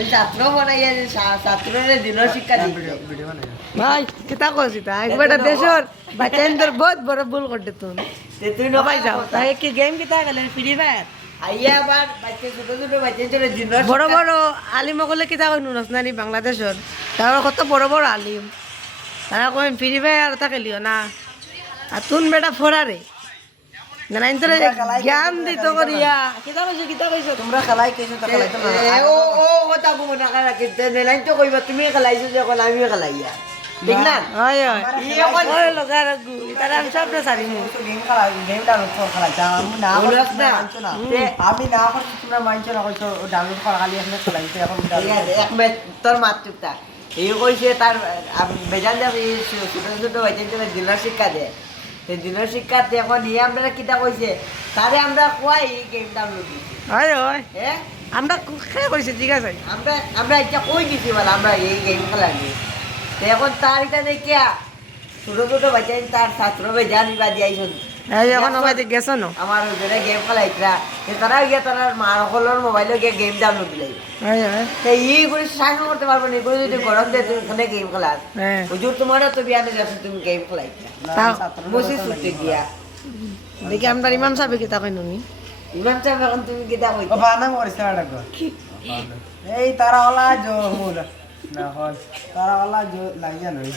তুই ছাত্র বানাইয়া ছাত্ররে দিনের শিক্ষা দিতে ভাই কিতা কইছি তা একবার দেশর বাচ্চাদের বহুত বড় ভুল করতে তুমি তুই নবাই যাও তাই কি গেম কিতা খেলেন ফ্রি ফায়ার আইয়া আবার বাচ্চা ছোট ছোট বাচ্চা ছোট দিনের বড় বড় আলিম সকলে কিতা কই নুনস নানি বাংলাদেশর তারা কত বড় বড় আলিম তারা কই ফ্রি ফায়ার তা খেলিও না আর তুন বেটা ফোরারে না ইন্তরে জ্ঞান দিত করিয়া কিতা কইছো তোমরা খেলাই কেছো তো খেলাই তো ও ও কথা কব না কারা কিতে নেলাইন তো কইবা তুমি খেলাইছো যখন আমিও খেলাইয়া ঠিক না হয় হয় ওই লগা রাগু তারা আমি সব না সারি মু গেম খেলা গেম ডাউনলোড করে খেলাই যা আমি না বলছ না আমি না করছি তোমরা মানছো না কইছো ডাউনলোড করা খালি এখন খেলাইতে এখন ঠিক আছে এক মিনিট তোর মাত চুপটা এই কইছে তার বেজান যাবে ছোট ছোট বাচ্চা ছোট দিনের শিক্ষা দেয় সেই দিনের শিক্ষা এখন নিয়ে আমরা কিতা কইছে তারে আমরা কই এই গেম ডাউনলোড দিছি হয় হয় হ্যাঁ আমরা খেয়ে কইছি ঠিক আছে আমরা আমরা এটা কই দিছি বলে আমরা এই গেম খেলা নিয়ে এখন তার এটা দেখিয়া ছোট ছোট বাচ্চা তার ছাত্র বেজান বা দিয়াইছ এই এখন আমায় গেছো না আমার ওদের গেম খেলাইতরা তারা গিয়া তার মার হলর মোবাইলে গিয়ে গেম ডাউনলোড দিলাই হয় হয় এই করে শাসন করতে পারবো না এগুলো যদি গরম দেয় তুমি এখানে গেম খেলাস হ্যাঁ হুজুর তোমারও তো বিয়ানে যাচ্ছে তুমি গেম খেলাইতে তাও বসে শুতে গিয়া দেখি আমরা ইমাম সাহেব কিতা কই নুনি ইমাম সাহেব এখন তুমি কিতা ও কইতে বানা মরিছে না গো এই তারা ওলা জো মুর না হল তারা ওলা জো লাগিয়া নই